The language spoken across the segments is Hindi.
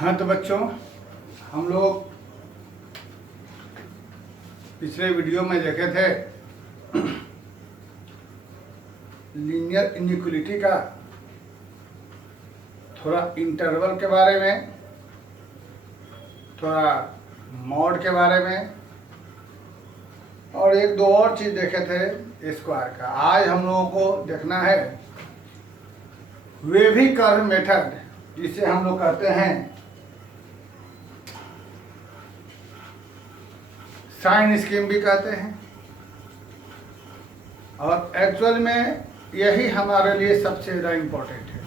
हाँ तो बच्चों, हम लोग पिछले वीडियो में देखे थे लीनियर इनइक्वालिटी का थोड़ा इंटरवल के बारे में, थोड़ा मॉड के बारे में और एक दो और चीज़ देखे थे स्क्वायर का। आज हम लोगों को देखना है वेवी कर्व मेथड, जिसे हम लोग कहते हैं साइन स्कीम भी कहते हैं, और एक्चुअल में यही हमारे लिए सबसे ज़्यादा इम्पोर्टेंट है।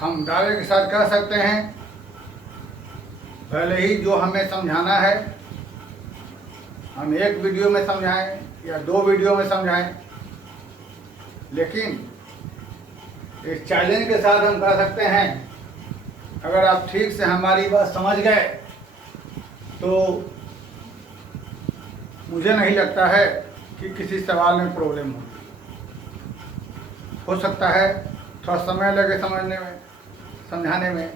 हम दावे के साथ कह सकते हैं भले ही जो हमें समझाना है हम एक वीडियो में समझाएं या दो वीडियो में समझाएं, लेकिन इस चैलेंज के साथ हम कह सकते हैं अगर आप ठीक से हमारी बात समझ गए तो मुझे नहीं लगता है कि किसी सवाल में प्रॉब्लम होगी। हो सकता है थोड़ा समय लगे समझने में, समझाने में,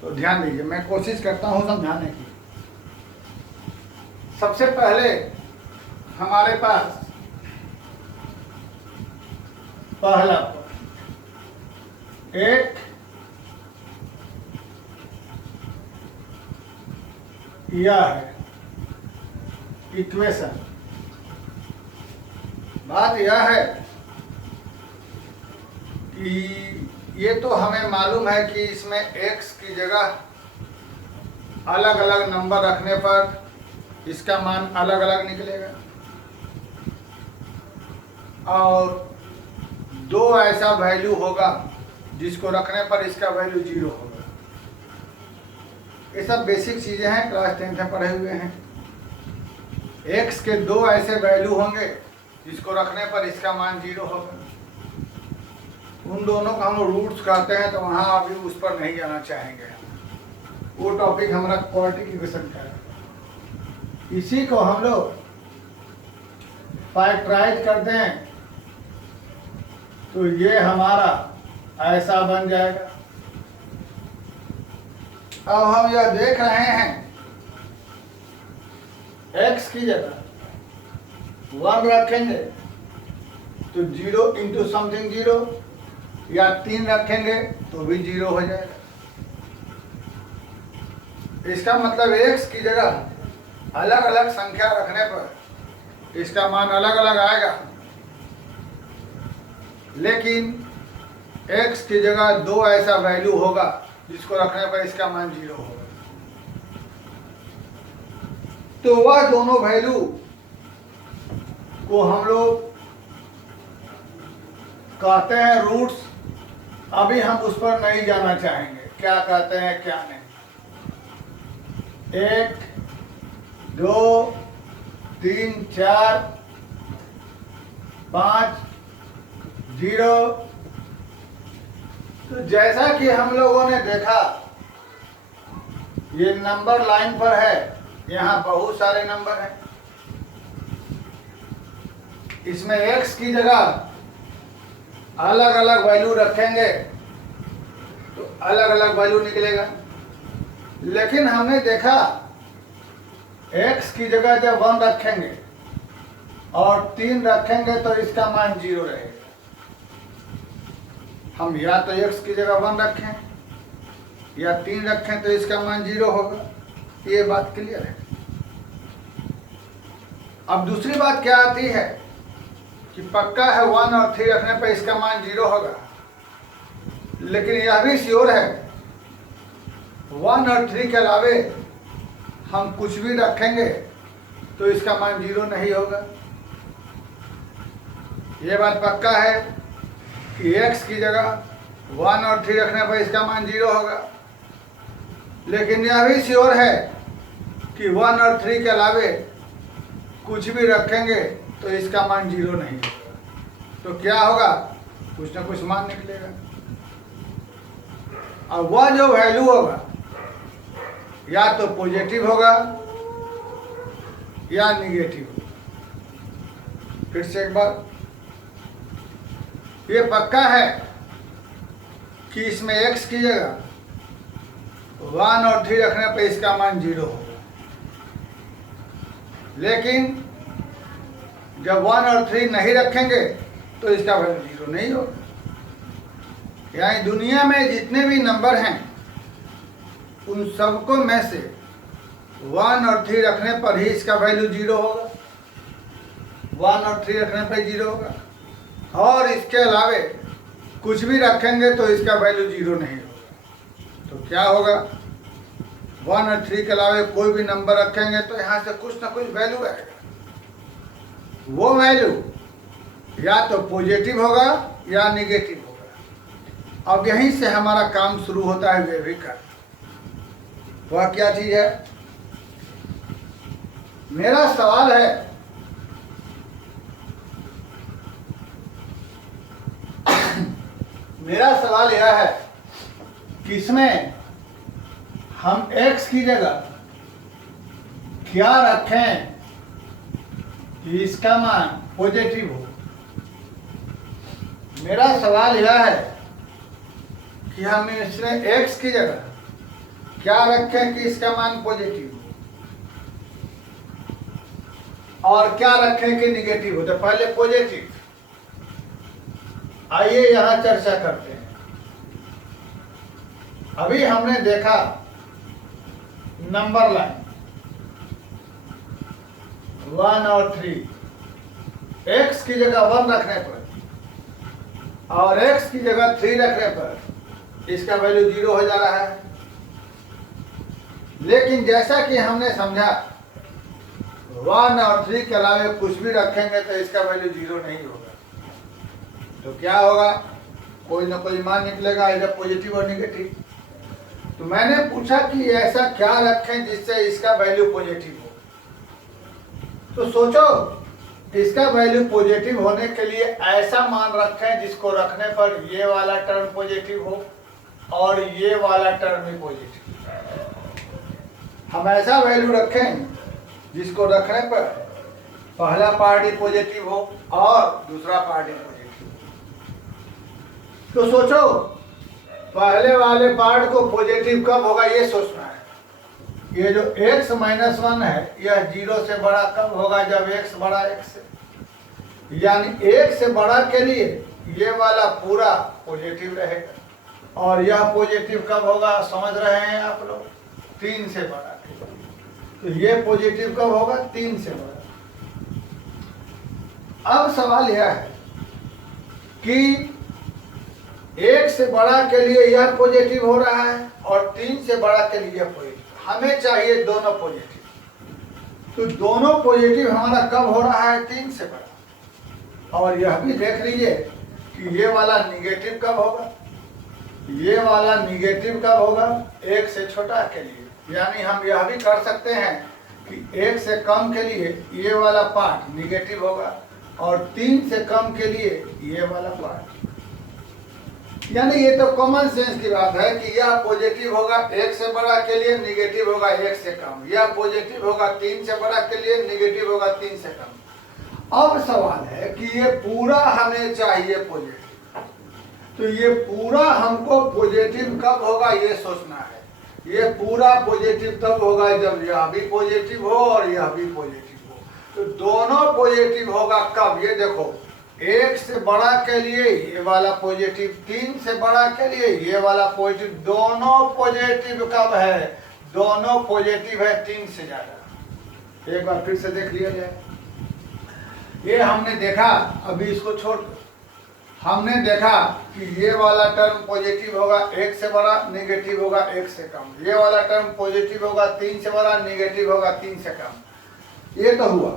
तो ध्यान दीजिए, मैं कोशिश करता हूँ समझाने की। सबसे पहले हमारे पास पहला एक यह है इक्वेशन। बात यह है कि ये तो हमें मालूम है कि इसमें x की जगह अलग अलग नंबर रखने पर इसका मान अलग अलग निकलेगा, और दो ऐसा वैल्यू होगा जिसको रखने पर इसका वैल्यू 0 होगा। ये सब बेसिक चीज़ें हैं, क्लास 10th में पढ़े हुए हैं। x के दो ऐसे वैल्यू होंगे जिसको रखने पर इसका मान 0 होगा। उन दोनों का हम रूट्स कहते हैं, तो वहाँ अभी उस पर नहीं जाना चाहेंगे। वो टॉपिक हमारा क्वाड्रेटिक इक्वेशन का है। इसी को हम लोग फैक्टराइज करते हैं तो ये हमारा ऐसा बन जाएगा। अब हम यह देख रहे हैं x की जगह 1 रखेंगे तो 0 इंटू समथिंग 0, या 3 रखेंगे तो भी 0 हो जाएगा। इसका मतलब x की जगह अलग अलग संख्या रखने पर इसका मान अलग अलग आएगा, लेकिन x की जगह दो ऐसा वैल्यू होगा जिसको रखने पर इसका मान 0 होगा। तो वह दोनों वैल्यू को हम लोग कहते हैं रूट्स। अभी हम उस पर नहीं जाना चाहेंगे, क्या कहते हैं क्या नहीं। 1 2 3 4 5 0। तो जैसा कि हम लोगों ने देखा ये नंबर लाइन पर है, यहाँ बहुत सारे नंबर हैं। इसमें x की जगह अलग अलग वैल्यू रखेंगे तो अलग अलग वैल्यू निकलेगा, लेकिन हमने देखा x की जगह जब 1 रखेंगे और 3 रखेंगे तो इसका मान 0 रहेगा। हम या तो x की जगह 1 रखें या 3 रखें तो इसका मान 0 होगा। ये बात क्लियर है। अब दूसरी बात क्या आती है कि पक्का है 1 और 3 रखने पर इसका मान 0 होगा, लेकिन यह भी श्योर है 1 और 3 के अलावे हम कुछ भी रखेंगे तो इसका मान 0 नहीं होगा। ये बात पक्का है कि x की जगह 1 और 3 रखने पर इसका मान 0 होगा, लेकिन यह भी श्योर है कि 1 और 3 के अलावे कुछ भी रखेंगे तो इसका मान 0 नहीं होगा। तो क्या होगा, कुछ ना कुछ मान निकलेगा। और वह जो वैल्यू होगा या तो पॉजिटिव होगा या निगेटिव होगा। फिर से एक बार, ये पक्का है कि इसमें x की जगह 1 और 3 रखने पर इसका मान 0 होगा, लेकिन जब 1 और 3 नहीं रखेंगे तो इसका वैल्यू 0 नहीं होगा। यानी दुनिया में जितने भी नंबर हैं उन सबको में से 1 और 3 रखने पर ही इसका वैल्यू 0 होगा, 1 और 3 रखने पर 0 होगा, और इसके अलावे कुछ भी रखेंगे तो इसका वैल्यू 0 नहीं होगा। तो क्या होगा, 1 और 3 के अलावे कोई भी नंबर रखेंगे तो यहाँ से कुछ ना कुछ वैल्यू आएगा। वो वैल्यू या तो पॉजिटिव होगा या निगेटिव होगा। अब यहीं से हमारा काम शुरू होता है व्यवहारिक। वह क्या चीज है? मेरा सवाल है मेरा सवाल यह है कि इसमें हम x की जगह क्या रखें कि इसका मान पॉजिटिव हो। मेरा सवाल यह है कि हम इसमें x की जगह क्या रखें कि इसका मान पॉजिटिव हो, और क्या रखें कि निगेटिव हो। तो पहले पॉजिटिव, आइए यहां चर्चा करते हैं। अभी हमने देखा नंबर लाइन 1 और 3, x की जगह 1 रखने पर और x की जगह 3 रखने पर इसका वैल्यू 0 हो जा रहा है। लेकिन जैसा कि हमने समझा 1 और 3 के अलावे कुछ भी रखेंगे तो इसका वैल्यू 0 नहीं होगा। तो क्या होगा, कोई ना कोई मान निकलेगा, इधर पॉजिटिव और निगेटिव। तो मैंने पूछा कि ऐसा क्या रखें जिससे इसका वैल्यू पॉजिटिव हो। तो सोचो, इसका वैल्यू पॉजिटिव होने के लिए ऐसा मान रखें जिसको रखने पर ये वाला टर्म पॉजिटिव हो और ये वाला टर्म भी पॉजिटिव। हम ऐसा वैल्यू रखें जिसको रखने पर पहला पार्ट ही पॉजिटिव हो और दूसरा पार्ट ही पॉजिटिव। तो सोचो, पहले वाले पार्ट को पॉजिटिव कब होगा ये सोचना है। ये जो x - 1 है यह 0 से बड़ा कब होगा, जब x बड़ा x से। यानी 1 से बड़ा के लिए ये वाला पूरा पॉजिटिव रहेगा, और यह पॉजिटिव कब होगा समझ रहे हैं आप लोग, 3 से बड़ा। तो ये पॉजिटिव कब होगा, 3 से बड़ा। अब सवाल यह है कि 1 से बड़ा के लिए यह पॉजिटिव हो रहा है और 3 से बड़ा के लिए यह पॉजिटिव। हमें चाहिए दोनों पॉजिटिव। तो दोनों पॉजिटिव हमारा कब हो रहा है, 3 से बड़ा। और यह भी देख लीजिए कि ये वाला निगेटिव कब होगा, ये वाला निगेटिव कब होगा, 1 से छोटा के लिए। यानी हम यह भी कर सकते हैं कि 1 से कम के लिए ये वाला पार्ट निगेटिव होगा और 3 से कम के लिए ये वाला पार्ट। यानी ये तो कॉमन सेंस की बात है कि यह पॉजिटिव होगा 1 से बड़ा के लिए, निगेटिव होगा 1 से कम। यह पॉजिटिव होगा 3 से बड़ा के लिए, निगेटिव होगा 3 से कम। अब सवाल है कि ये पूरा हमें चाहिए पॉजिटिव। तो ये पूरा हमको पॉजिटिव कब होगा ये सोचना है। ये पूरा पॉजिटिव तब होगा जब यह भी पॉजिटिव हो और यह भी पॉजिटिव हो। तो दोनों पॉजिटिव होगा कब, ये देखो, 1 से बड़ा के लिए ये वाला पॉजिटिव, 3 से बड़ा के लिए ये वाला पॉजिटिव। दोनों पॉजिटिव कब है, दोनों पॉजिटिव है 3 से ज्यादा। एक बार फिर से देख लिया जाए। ये हमने देखा, अभी इसको छोड़ दो। हमने देखा कि ये वाला टर्म पॉजिटिव होगा 1 से बड़ा, निगेटिव होगा 1 से कम। ये वाला टर्म पॉजिटिव होगा 3 से बड़ा, निगेटिव होगा 3 से कम। ये तो हुआ।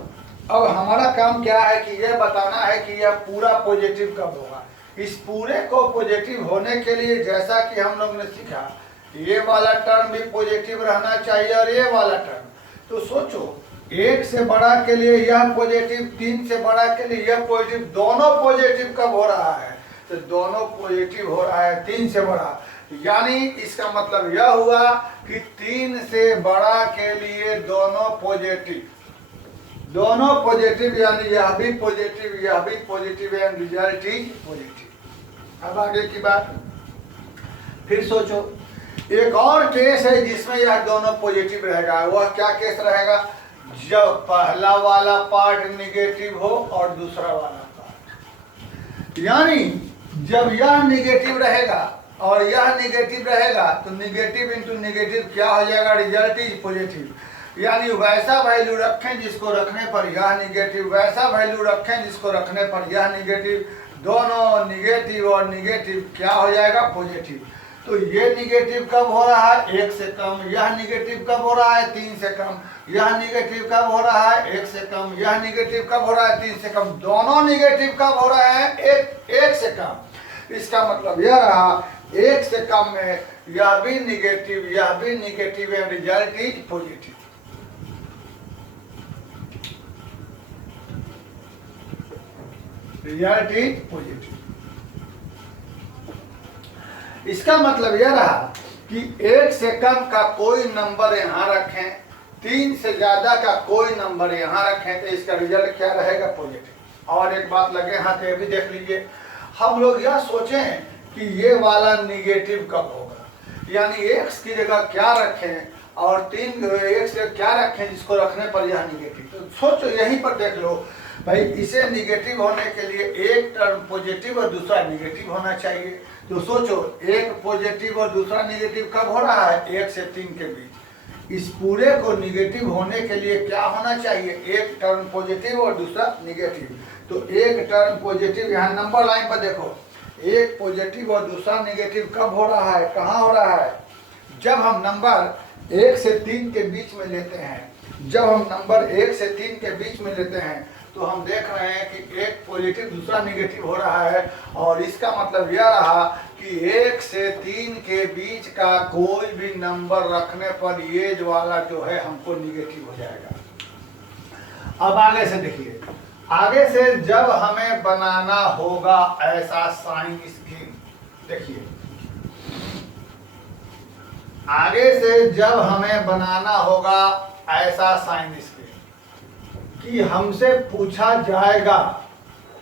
अब हमारा काम क्या है कि यह बताना है कि यह पूरा पॉजिटिव कब होगा। इस पूरे को पॉजिटिव होने के लिए जैसा कि हम लोग ने सीखा, ये वाला टर्म भी पॉजिटिव रहना चाहिए और ये वाला टर्म। तो सोचो, 1 से बड़ा के लिए यह पॉजिटिव, 3 से बड़ा के लिए यह पॉजिटिव। दोनों पॉजिटिव कब हो रहा है, तो दोनों पॉजिटिव हो रहा है 3 से बड़ा। यानी इसका मतलब यह हुआ कि 3 से बड़ा के लिए दोनों पॉजिटिव, दोनों पॉजिटिव। यानी यह भी पॉजिटिव, यह भी positive, and result is positive. अब आगे की बात, फिर सोचो, एक और केस है जिसमें यह दोनों पॉजिटिव रहेगा। वह क्या केस रहेगा? जब पहला वाला पार्ट निगेटिव हो और दूसरा वाला पार्ट, यानी जब यह निगेटिव रहेगा और यह निगेटिव रहेगा तो निगेटिव इंटू निगेटिव क्या हो जाएगा? Result is positive. यानी वैसा वैल्यू रखें जिसको रखने पर यह निगेटिव, वैसा वैल्यू रखें जिसको रखने पर यह निगेटिव, दोनों निगेटिव और निगेटिव क्या हो जाएगा? पॉजिटिव। तो ये निगेटिव कब हो रहा है? 1 से कम। यह निगेटिव कब हो रहा है? 3 से कम। यह निगेटिव कब हो रहा है? 1 से कम। यह निगेटिव कब हो रहा है? 3 से कम। दोनों निगेटिव कब हो रहे हैं? 1 से कम। इसका मतलब यह रहा 1 से कम में यह भी निगेटिव है, result is positive. Result is positive. इसका मतलब यह रहा कि 1 से कम का कोई नंबर यहाँ रखें, 3 से ज्यादा का कोई नंबर यहाँ रखें तो इसका रिजल्ट क्या रहेगा? पॉजिटिव। और एक बात लगे हाथ, ये भी देख लीजिए, हम लोग यह सोचें कि ये वाला निगेटिव कब होगा, यानी x की जगह क्या रखें और 1 से क्या रखें जिसको रखने पर यह निगेटिव। तो सोचो, यहीं पर देख लो भाई, इसे निगेटिव होने के लिए एक टर्म पॉजिटिव और दूसरा निगेटिव होना चाहिए। तो सोचो, एक पॉजिटिव और दूसरा निगेटिव कब हो रहा है? 1 से 3 के बीच। इस पूरे को निगेटिव होने के लिए क्या होना चाहिए? एक टर्म पॉजिटिव और दूसरा निगेटिव। तो एक टर्म पॉजिटिव, यहाँ नंबर लाइन पर देखो, एक पॉजिटिव और दूसरा निगेटिव कब हो रहा है? कहाँ हो रहा है? जब हम नंबर 1 से 3 के बीच में लेते हैं। जब हम नंबर 1 से 3 के बीच में लेते हैं तो हम देख रहे हैं कि एक पॉजिटिव दूसरा निगेटिव हो रहा है, और इसका मतलब यह रहा कि 1 से 3 के बीच का कोई भी नंबर रखने पर ये वाला जो है हमको निगेटिव हो जाएगा। अब आगे से देखिए, आगे से जब हमें बनाना होगा ऐसा साइन स्कीम, देखिए आगे से जब हमें बनाना होगा ऐसा साइन स्कीम कि हमसे पूछा जाएगा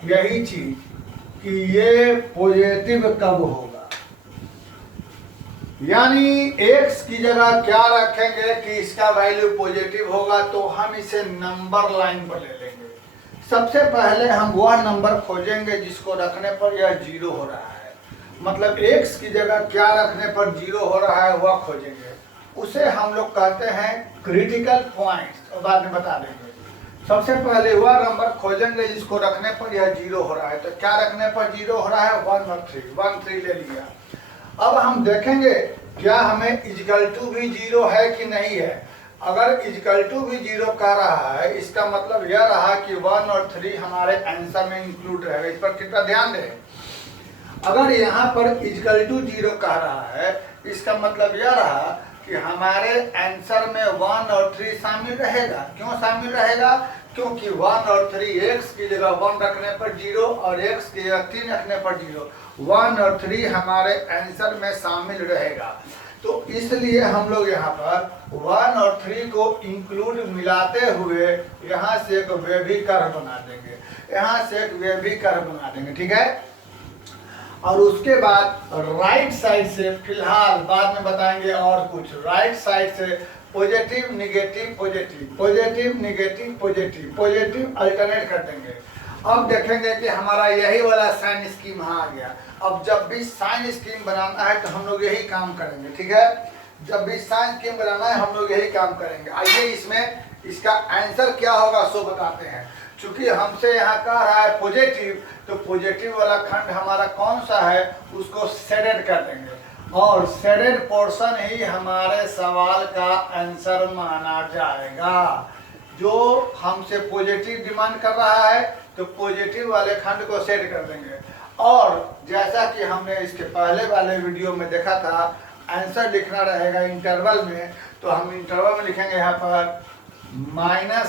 यही चीज कि ये पॉजिटिव कब होगा, यानी x की जगह क्या रखेंगे कि इसका वैल्यू पॉजिटिव होगा, तो हम इसे नंबर लाइन पर ले लेंगे। सबसे पहले हम वह नंबर खोजेंगे जिसको रखने पर यह 0 हो रहा है, मतलब x की जगह क्या रखने पर 0 हो रहा है वह खोजेंगे। उसे हम लोग कहते हैं क्रिटिकल पॉइंट, और बाद में बता देंगे। सबसे पहले वह नंबर खोजेंगे जिसको रखने पर यह 0 हो रहा है। तो क्या रखने पर 0 हो रहा है? 1 और 3, 1 3 ले लिया। अब हम देखेंगे क्या हमें इक्वल टू भी 0 है कि नहीं है। अगर इक्वल टू भी 0 कह रहा है, इसका मतलब यह रहा कि 1 और 3 हमारे आंसर में इंक्लूड रहेगा। इस पर कितना ध्यान दें। अगर यहाँ पर इक्वल टू 0 कह रहा है, इसका मतलब यह रहा कि हमारे आंसर में 1 और 3 शामिल रहेगा। क्यों शामिल रहेगा? क्योंकि 1 और 3 x की जगह 1 रखने पर 0 और x की जगह 3 रखने पर 0, 1 और 3 हमारे आंसर में शामिल रहेगा। तो इसलिए हम लोग यहाँ पर 1 और 3 को इंक्लूड मिलाते हुए यहाँ से एक व्यभिकर बना देंगे, यहाँ से एक व्यभिकर बना देंगे, ठीक है। और उसके बाद राइट साइड से, फिलहाल बाद में बताएंगे और कुछ, राइट साइड से positive negative positive, positive negative positive, positive alternate कर देंगे। अब देखेंगे कि हमारा यही वाला साइन स्कीम यहाँ आ गया। अब जब भी साइन स्कीम बनाना है तो हम लोग यही काम करेंगे, ठीक है। जब भी साइन स्कीम बनाना है हम लोग यही काम करेंगे। आइए इसमें इसका आंसर क्या होगा सो बताते हैं। चूंकि हमसे यहाँ कह रहा है पॉजिटिव, तो पॉजिटिव वाला खंड हमारा कौन सा है उसको शेडेड कर देंगे, और शेडेड पोर्शन ही हमारे सवाल का आंसर माना जाएगा। जो हमसे पॉजिटिव डिमांड कर रहा है तो पॉजिटिव वाले खंड को शेड कर देंगे। और जैसा कि हमने इसके पहले वाले वीडियो में देखा था, आंसर लिखना रहेगा इंटरवल में, तो हम इंटरवल में लिखेंगे यहाँ पर -∞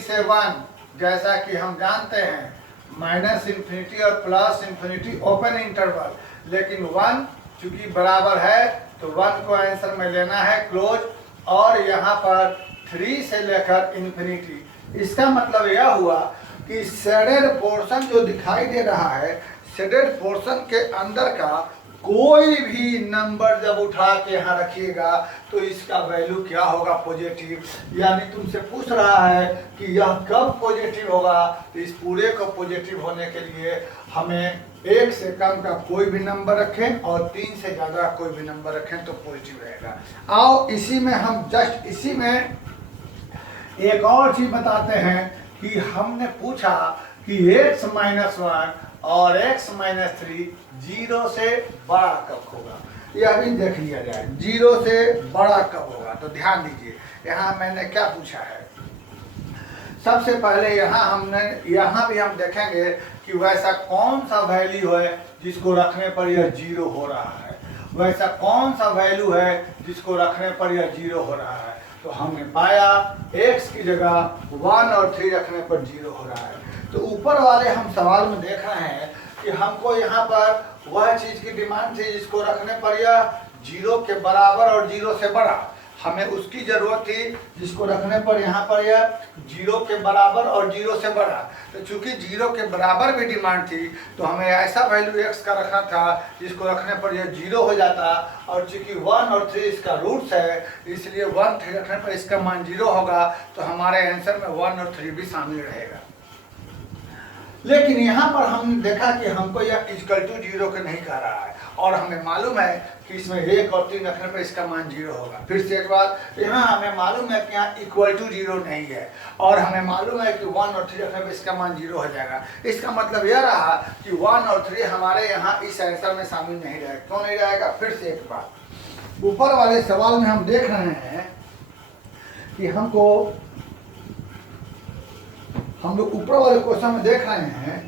से 1। जैसा कि हम जानते हैं -∞ और +∞ ओपन इंटरवल, लेकिन 1 चूंकि बराबर है तो 1 को आंसर में लेना है क्लोज, और यहाँ पर 3 से लेकर ∞। इसका मतलब यह हुआ कि शेडेड पोर्शन जो दिखाई दे रहा है, शेडेड पोर्शन के अंदर का कोई भी नंबर जब उठा के यहाँ रखिएगा तो इसका वैल्यू क्या होगा, पॉजिटिव। यानी तुमसे पूछ रहा है कि यह कब पॉजिटिव होगा, तो इस पूरे को पॉजिटिव होने के लिए हमें 1 से कम का कोई भी नंबर रखें और 3 से ज़्यादा कोई भी नंबर रखें तो पॉजिटिव रहेगा। आओ इसी में हम जस्ट इसी में एक और चीज़ बताते हैं कि हमने पूछा कि x-1 और x-3 0 से बड़ा कब होगा, यह भी देख लिया जाए। 0 से बड़ा कब होगा, तो ध्यान दीजिए यहाँ मैंने क्या पूछा है। सबसे पहले यहाँ भी हम देखेंगे कि वैसा कौन सा वैल्यू है जिसको रखने पर यह 0 हो रहा है, वैसा कौन सा वैल्यू है जिसको रखने पर यह 0 हो रहा है। तो हमने पाया x की जगह 1 और 3 रखने पर 0 हो रहा है। तो ऊपर वाले हम सवाल में देख रहे हैं कि हमको यहाँ पर वह चीज़ की डिमांड थी जिसको रखने पर यह 0 के बराबर और 0 से बड़ा, हमें उसकी ज़रूरत थी जिसको रखने पर यहाँ पर यह 0 के बराबर और 0 से बड़ा। तो चूंकि 0 के बराबर भी डिमांड थी तो हमें ऐसा वैल्यू x का रखना था जिसको रखने पर यह 0 हो जाता, और चूंकि 1 और 3 इसका रूट्स है इसलिए 1 3 रखने पर इसका मान 0 होगा। तो हमारे आंसर में 1 और 3 भी शामिल रहेगा। लेकिन यहाँ पर हमने देखा कि हमको यह इक्वल टू 0 के नहीं कह रहा है, और हमें मालूम है कि इसमें 1 और 3 रखने पर इसका मान 0 होगा। फिर से एक बार, यहाँ हमें मालूम है कि यहाँ इक्वल टू 0 नहीं है, और हमें मालूम है कि 1 और 3 रखने पर इसका मान 0 हो जाएगा। इसका मतलब यह रहा कि 1 और 3 हमारे यहाँ इस आंसर में शामिल नहीं रहेगा। क्यों नहीं रहेगा? फिर से एक बार, ऊपर वाले सवाल में हम देख रहे हैं कि हम लोग ऊपर वाले क्वेश्चन में देख रहे हैं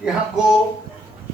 कि हमको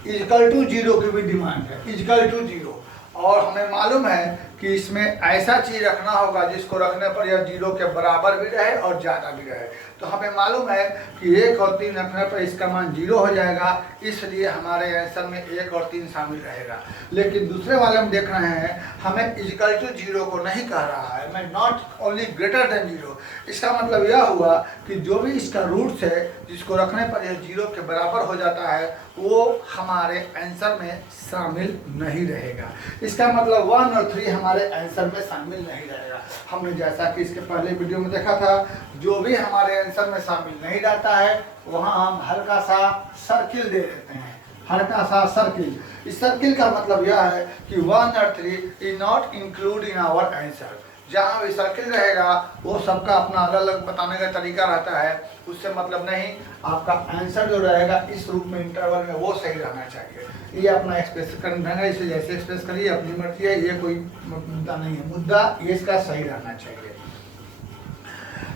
इक्वल टू 0 की भी डिमांड है, इक्वल टू 0, और हमें मालूम है कि इसमें ऐसा चीज़ रखना होगा जिसको रखने पर यह 0 के बराबर भी रहे और ज़्यादा भी रहे। तो हमें मालूम है कि 1 और 3 रखने पर इसका मान 0 हो जाएगा, इसलिए हमारे आंसर में 1 और 3 शामिल रहेगा। लेकिन दूसरे वाले हम देख रहे हैं हमें इक्वल टू 0 को नहीं कह रहा है, मैं नॉट ओनली ग्रेटर देन 0। इसका मतलब यह हुआ कि जो भी इसका रूट्स है जिसको रखने पर यह 0 के बराबर हो जाता है वो हमारे आंसर में शामिल नहीं रहेगा। इसका मतलब 1 और 3 हमारे आंसर में शामिल नहीं रहेगा। हमने जैसा कि इसके पहले वीडियो में देखा था, जो भी हमारे आंसर में शामिल नहीं रहता है वहाँ हम हल्का सा सर्किल दे देते हैं, हल्का सा सर्किल। इस सर्किल का मतलब यह है कि 1 और 3 is not include in our answer. जहाँ भी सर्किल रहेगा वो सबका अपना अलग अलग बताने का तरीका रहता है, उससे मतलब नहीं, आपका आंसर जो रहेगा इस रूप में इंटरवल में वो सही रहना चाहिए। ये अपना एक्सप्रेस करना है, इसे जैसे एक्सप्रेस करिए, अपनी मर्जी है, ये कोई मुद्दा नहीं है, मुद्दा ये इसका सही रहना चाहिए।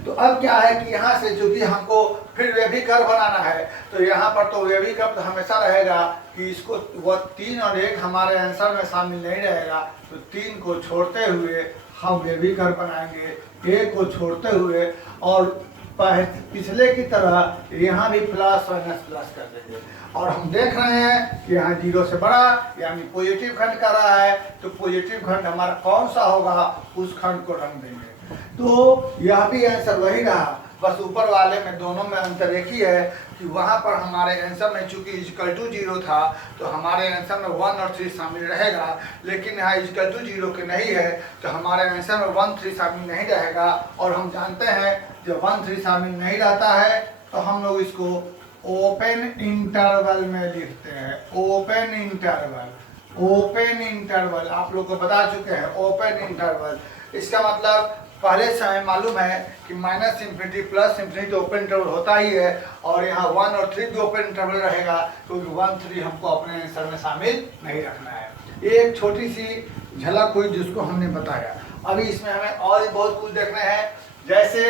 तो अब क्या है कि यहाँ से चूंकि हमको फिर वेवी कर्व बनाना है, तो यहाँ पर तो वेवी कर्व तो हमेशा रहेगा कि इसको वो 3 और 1 हमारे आंसर में शामिल नहीं रहेगा, तो 3 को छोड़ते हुए हम वेवी कर्व बनाएंगे, 1 को छोड़ते हुए, और पिछले की तरह यहाँ भी प्लस माइनस प्लस कर देंगे। और हम देख रहे हैं कि यहाँ 0 से बड़ा यानी पॉजिटिव खंड कर रहा है, तो पॉजिटिव खंड हमारा कौन सा होगा उस खंड को रंग देंगे। तो यह भी आंसर वही रहा, बस ऊपर वाले में दोनों में अंतर एक ही है कि वहाँ पर हमारे आंसर में चूंकि इक्वल टू 0 था तो हमारे आंसर में 1 और 3 शामिल रहेगा, लेकिन यहाँ इक्वल टू 0 के नहीं है तो हमारे आंसर में 1 3 शामिल नहीं रहेगा। और हम जानते हैं जब 1 3 शामिल नहीं रहता है तो हम लोग इसको ओपन इंटरवल में लिखते हैं। ओपन इंटरवल, ओपन इंटरवल आप लोग को बता चुके हैं। ओपन इंटरवल इसका मतलब पहले से हमें मालूम है कि -∞ प्लस ∞ तो ओपन इंटरवल होता ही है, और यहाँ 1 और 3 भी ओपन इंटरवल रहेगा क्योंकि 1 3 हमको अपने आंसर में शामिल नहीं रखना है। ये एक छोटी सी झलक हुई जिसको हमने बताया। अभी इसमें हमें और भी बहुत कुछ देखना है, जैसे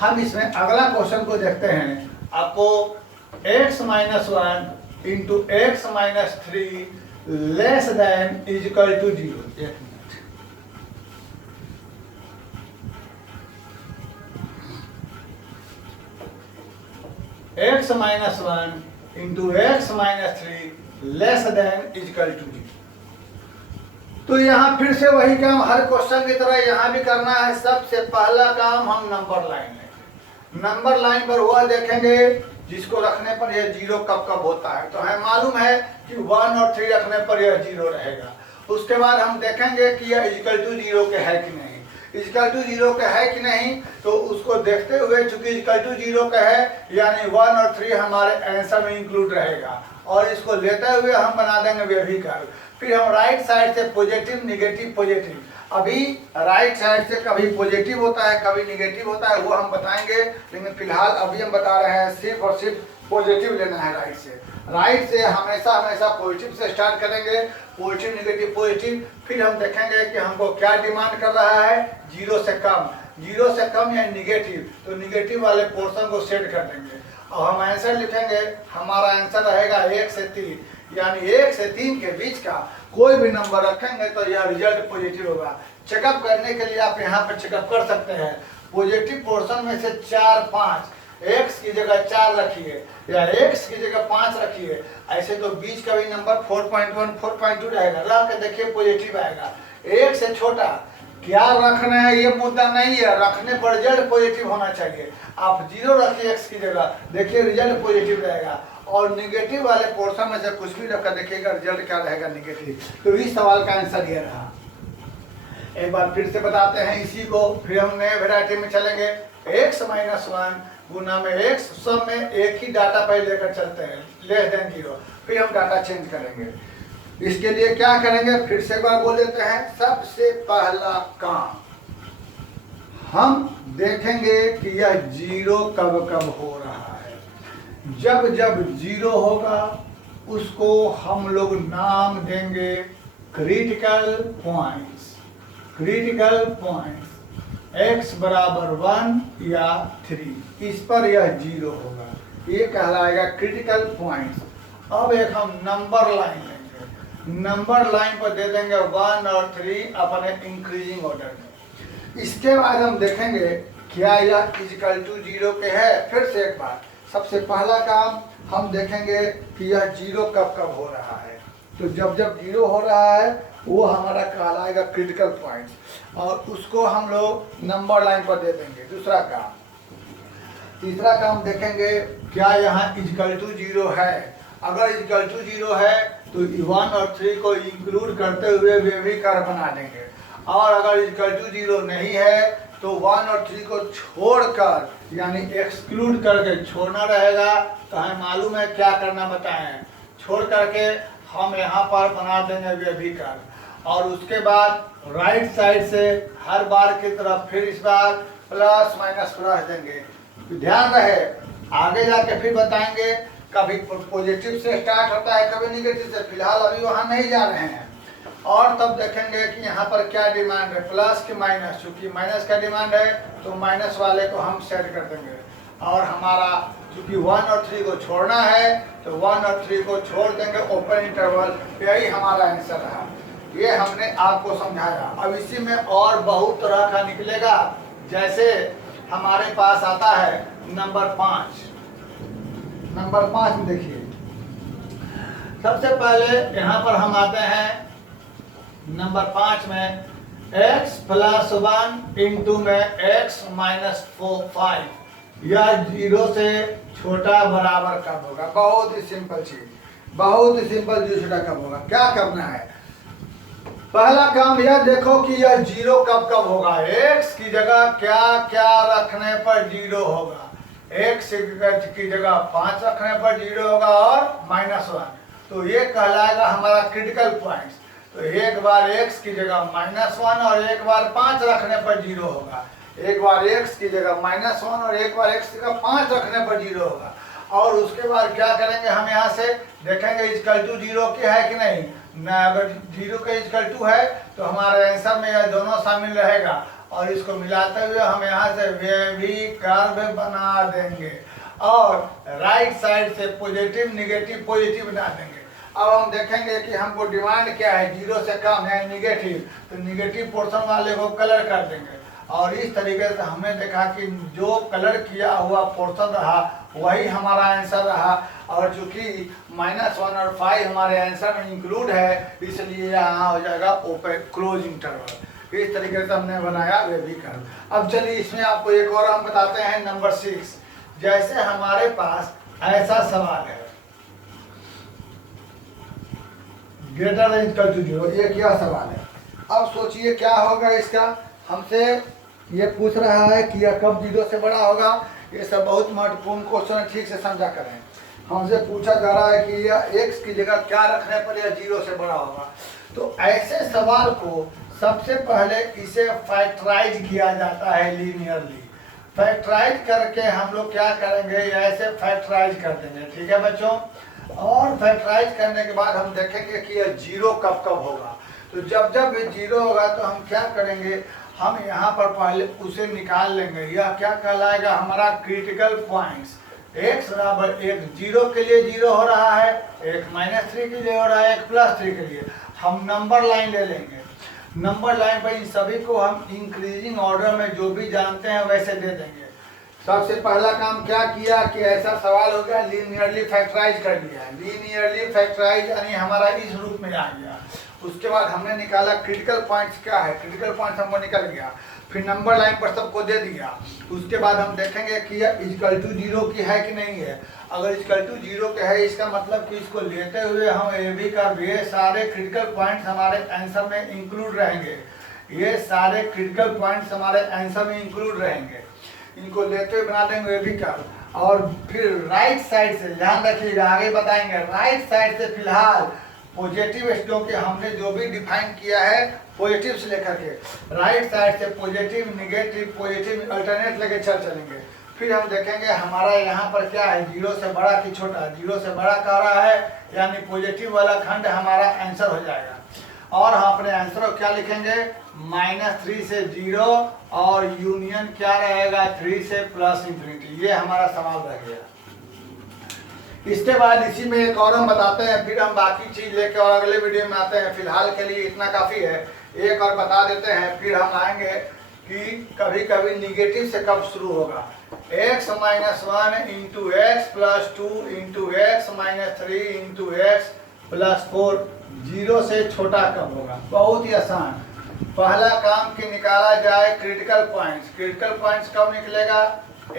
हम इसमें अगला क्वेश्चन को देखते हैं। आपको x-1 into x-3 less than equal to 0। x-1 into x-3 less than equal to 0। तो यहाँ फिर से वही काम हर क्वेश्चन की तरह यहाँ भी करना है। सबसे पहला काम हम नंबर लाइन लेंगे। नंबर लाइन पर वह देखेंगे जिसको रखने पर यह 0 कब कब होता है। तो हमें मालूम है कि 1 और 3 रखने पर यह 0 रहेगा। उसके बाद हम देखेंगे कि यह इक्वल टू 0 के है कि नहीं, इक्वल टू 0 के है कि नहीं। तो उसको देखते हुए चूंकि इक्वल टू 0 का है यानी 1 और 3 हमारे आंसर में इंक्लूड रहेगा, और इसको लेते हुए हम बना देंगे व्यभी कर्व। फिर हम राइट साइड से पॉजिटिव निगेटिव पॉजिटिव, अभी राइट साइड से कभी पॉजिटिव होता है कभी निगेटिव होता है वो हम बताएंगे, लेकिन फिलहाल अभी हम बता रहे हैं सिर्फ और सिर्फ पॉजिटिव लेना है राइट से। राइट से हमेशा हमेशा पॉजिटिव से स्टार्ट करेंगे, पॉजिटिव निगेटिव पॉजिटिव। फिर हम देखेंगे कि हमको क्या डिमांड कर रहा है, 0 से कम, 0 से कम या निगेटिव, तो निगेटिव वाले पोर्शन को सेट कर देंगे और हम आंसर लिखेंगे। हमारा आंसर रहेगा 1 से 3, यानी 1 से 3 के बीच का कोई भी नंबर रखेंगे तो यह रिजल्ट पॉजिटिव होगा। चेकअप करने के लिए आप यहाँ पर चेकअप कर सकते हैं। पॉजिटिव पोर्शन में से 4, 5, x की जगह 4 रखिए या x की जगह 5 रखिए, ऐसे तो बीच का भी नंबर 4.1 4.2 रहेगा, रख के देखिए पॉजिटिव आएगा। 1 से छोटा क्या रखना है ये मुद्दा नहीं है, रखने पर रिजल्ट पॉजिटिव होना चाहिए। आप 0 रखिए x की जगह, देखिए रिजल्ट पॉजिटिव रहेगा, और निगेटिव वाले पोर्शन में से कुछ भी रखकर देखिएगा रिजल्ट क्या रहेगा, निगेटिव। तो इस सवाल का आंसर ये रहा। एक बार फिर से बताते हैं इसी को, फिर हम नए वैरायटी में चलेंगे। x - 1 गुना में x, सब में एक ही डाटा पहले लेकर चलते हैं, लेस देन 0, फिर हम डाटा चेंज करेंगे। इसके लिए क्या करेंगे, फिर से एक बार बोल देते हैं। सबसे पहला काम हम देखेंगे कि यह 0 कब कब हो रहा है। जब जब 0 होगा उसको हम लोग नाम देंगे critical points. Critical points x बराबर 1 या 3, इस पर यह 0 होगा, ये कहलाएगा क्रिटिकल पॉइंट्स। अब एक हम नंबर लाइन लेंगे, नंबर लाइन पर दे देंगे 1 और 3 अपने इंक्रीजिंग ऑर्डर में। इसके बाद हम देखेंगे क्या यह इक्वल टू 0 के है। फिर से एक बार, सबसे पहला काम हम देखेंगे कि यह 0 कब कब हो रहा है। तो जब जब 0 हो रहा है वो हमारा कहलाएगा क्रिटिकल पॉइंट्स, और उसको हम लोग नंबर लाइन पर दे देंगे। दूसरा काम, तीसरा काम देखेंगे क्या यहाँ इक्वल टू 0 है। अगर इक्वल टू 0 है तो 1 और 3 को इंक्लूड करते हुए वे भी कर्व बना देंगे, और अगर इक्वल टू 0 नहीं है तो 1 और 3 को छोड़कर यानी एक्सक्लूड करके छोड़ना रहेगा। तो हमें मालूम है क्या करना बताएं, छोड़ करके हम यहाँ पर बना देंगे वे भी कर्व, और उसके बाद राइट साइड से हर बार की तरफ फिर इस बार प्लस माइनस प्लस देंगे। ध्यान रहे आगे जाके फिर बताएंगे, कभी पॉजिटिव से स्टार्ट होता है कभी निगेटिव से, फिलहाल अभी वहाँ नहीं जा रहे हैं। और तब देखेंगे कि यहाँ पर क्या डिमांड है, प्लस की माइनस, चूंकि माइनस का डिमांड है तो माइनस वाले को हम सेट कर देंगे। और हमारा चूंकि 1 और 3 को छोड़ना है तो 1 और 3 को छोड़ देंगे ओपन इंटरवल, यही हमारा आंसर रहा। ये हमने आपको समझाया। अब इसी में और बहुत तरह का निकलेगा, जैसे हमारे पास आता है नंबर 5। नंबर 5 में देखिए, सबसे पहले यहाँ पर हम आते हैं नंबर 5 में x + 1 इंटू में x - 5, यह 0 से छोटा बराबर कब होगा। बहुत ही सिंपल चीज, बहुत ही सिंपल, 0 छोटा कब होगा। क्या करना है, पहला काम यह देखो कि यह 0 कब कब होगा। x की जगह क्या क्या रखने पर 0 होगा, x की जगह 5 रखने पर 0 होगा और -1, तो ये कहलाएगा हमारा क्रिटिकल पॉइंट्स। तो एक बार x की जगह -1 और एक बार 5 रखने पर 0 होगा, एक बार x की जगह -1 और एक बार x की जगह 5 रखने पर 0 होगा। और उसके बाद क्या करेंगे, हम यहाँ से देखेंगे इक्वल टू 0 के है कि नहीं ना। अगर 0 के इक्वल टू है तो हमारे आंसर में यह दोनों शामिल रहेगा, और इसको मिलाते हुए हम यहाँ से वेवी कर्व बना देंगे और राइट साइड से पॉजिटिव निगेटिव पॉजिटिव बना देंगे। अब हम देखेंगे कि हमको डिमांड क्या है, 0 से कम है निगेटिव, तो निगेटिव पोर्शन वाले को कलर कर देंगे। और इस तरीके से हमने देखा कि जो कलर किया हुआ पोर्शन रहा वही हमारा आंसर रहा, और चूंकि -1 और 5 हमारे आंसर में इंक्लूड है इसलिए यहाँ हो जाएगा ओपन क्लोज इंटरवल। इस तरीके से हमने बनाया वे भी कर्व। अब चलिए इसमें आपको एक और हम बताते हैं नंबर 6। जैसे हमारे पास ऐसा सवाल है, ग्रेटर देन इक्वल टू 0, ये क्या सवाल है। अब सोचिए क्या होगा इसका, हमसे ये पूछ रहा है कि यह कब 0 से बड़ा होगा। ये सब बहुत महत्वपूर्ण क्वेश्चन है, ठीक से समझा करें। हमसे पूछा जा रहा है कि यह x की जगह क्या रखने पर यह 0 से बड़ा होगा। तो ऐसे सवाल को सबसे पहले इसे फैक्टराइज किया जाता है लीनियरली। फैक्टराइज करके हम लोग क्या करेंगे, ऐसे फैक्टराइज कर देंगे, ठीक है बच्चों। और फैक्टराइज करने के बाद हम देखेंगे कि यह 0 कब कब होगा। तो जब जब ये 0 होगा तो हम क्या करेंगे, हम यहाँ पर पहले उसे निकाल लेंगे। यह क्या कहलाएगा, हमारा क्रिटिकल पॉइंट्स। x बराबर 1 0 के लिए 0 हो रहा है, 1 -3 के लिए हो रहा है, 1 +3 के लिए। हम नंबर लाइन ले लेंगे। नंबर लाइन पर इन सभी को हम इंक्रीजिंग ऑर्डर में जो भी जानते हैं वैसे दे देंगे। सबसे पहला काम क्या किया कि ऐसा सवाल हो गया, लीनियरली फैक्टराइज कर लिया। लीनियरली फैक्टराइज यानी हमारा इस रूप में आ गया। उसके बाद हमने निकाला क्रिटिकल पॉइंट्स क्या है, क्रिटिकल पॉइंट्स हमको निकल गया। फिर नंबर लाइन पर सबको दे दिया। उसके बाद हम देखेंगे कि यह इक्वल टू 0 की है कि नहीं है। अगर इक्वल टू 0 के है, इसका मतलब कि इसको लेते हुए हम ए बी का ये सारे क्रिटिकल पॉइंट्स हमारे आंसर में इंक्लूड रहेंगे। ये सारे क्रिटिकल पॉइंट्स हमारे आंसर में इंक्लूड रहेंगे। इनको लेते हुए बना देंगे ए बी का। और फिर राइट साइड से ध्यान रखिएगा, आगे बताएंगे। राइट साइड से फिलहाल पॉजिटिव, क्योंकि हमने जो भी डिफाइन किया है पॉजिटिव से लेकर के, राइट साइड से पॉजिटिव, निगेटिव, पॉजिटिव अल्टरनेट लेके चलेंगे। फिर हम देखेंगे हमारा यहाँ पर क्या है, 0 से बड़ा कि छोटा। 0 से बड़ा कह रहा है, यानी पॉजिटिव वाला खंड हमारा आंसर हो जाएगा। और हम अपने आंसर को क्या लिखेंगे, -3 से 0 और यूनियन क्या रहेगा, 3 से +∞। ये हमारा सवाल रह गया। इसके बाद इसी में एक और हम बताते हैं, फिर हम बाकी चीज लेके और अगले वीडियो में आते हैं। फिलहाल के लिए इतना काफी है। एक और बता देते हैं, फिर हम आएंगे कि कभी कभी निगेटिव से कब शुरू होगा। x - 1 × x + 2 × x - 3 × x + 4 0 से छोटा कब होगा। बहुत ही आसान। पहला काम कि निकाला जाए क्रिटिकल पॉइंट्स। क्रिटिकल पॉइंट्स कब निकलेगा,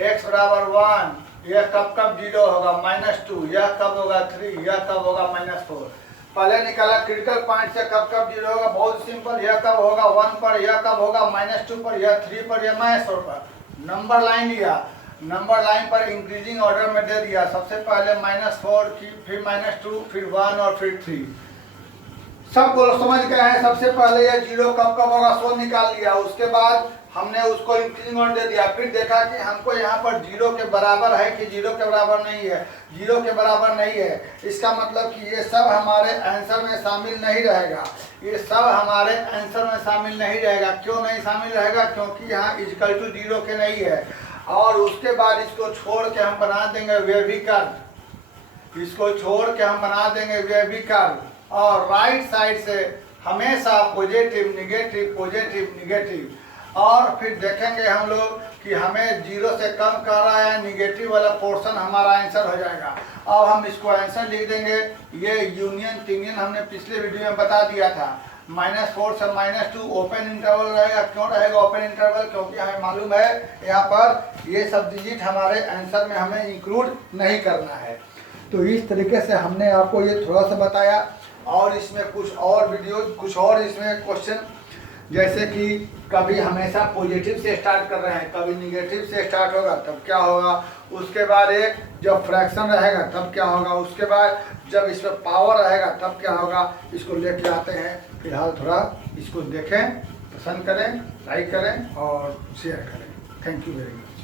x बराबर 1, यह कब कब 0 होगा, -2, यह कब होगा 3, यह कब होगा -4। पहले निकाला क्रिटिकल पॉइंट से कब कब 0 होगा, बहुत सिंपल। यह कब होगा 1 पर, यह कब होगा -2 पर, यह 3 पर, यह -4 पर। नंबर लाइन लिया, नंबर लाइन पर इंक्रीजिंग ऑर्डर में दे दिया। सबसे पहले -4 की, फिर -2, फिर 1 और फिर 3। सब को समझ गए हैं। सबसे पहले यह 0 कब कब होगा सो निकाल लिया। उसके बाद हमने उसको इंक्रीजिंग ऑर्डर दे दिया। फिर देखा कि हमको यहाँ पर 0 के बराबर है कि 0 के बराबर नहीं है। 0 के बराबर नहीं है, इसका मतलब कि ये सब हमारे आंसर में शामिल नहीं रहेगा। ये सब हमारे आंसर में शामिल नहीं रहेगा। क्यों नहीं शामिल रहेगा, क्योंकि यहाँ इक्वल टू 0 के नहीं है। और उसके बाद इसको छोड़ के हम बना देंगे वेवी कर्व। इसको छोड़ के हम बना देंगे वेवी कर्व। और राइट साइड से हमेशा पॉजिटिव, निगेटिव, पॉजिटिव, निगेटिव। और फिर देखेंगे हम लोग कि हमें 0 से कम कर रहा है, निगेटिव वाला पोर्शन हमारा आंसर हो जाएगा। अब हम इसको आंसर लिख देंगे। ये यूनियन टिनियन हमने पिछले वीडियो में बता दिया था। -4 से -2 ओपन इंटरवल रहेगा। क्यों रहेगा ओपन इंटरवल, क्योंकि हमें मालूम है यहाँ पर ये सब डिजिट हमारे आंसर में हमें इंक्लूड नहीं करना है। तो इस तरीके से हमने आपको ये थोड़ा सा बताया। और इसमें कुछ और वीडियो, कुछ और इसमें क्वेश्चन, जैसे कि कभी हमेशा पॉजिटिव से स्टार्ट कर रहे हैं, कभी निगेटिव से स्टार्ट होगा तब क्या होगा। उसके बाद एक जब फ्रैक्शन रहेगा तब क्या होगा। उसके बाद जब इसमें पावर रहेगा तब क्या होगा। इसको लेके आते हैं। फिलहाल थोड़ा इसको देखें, पसंद करें, लाइक करें और शेयर करें। Thank you very much.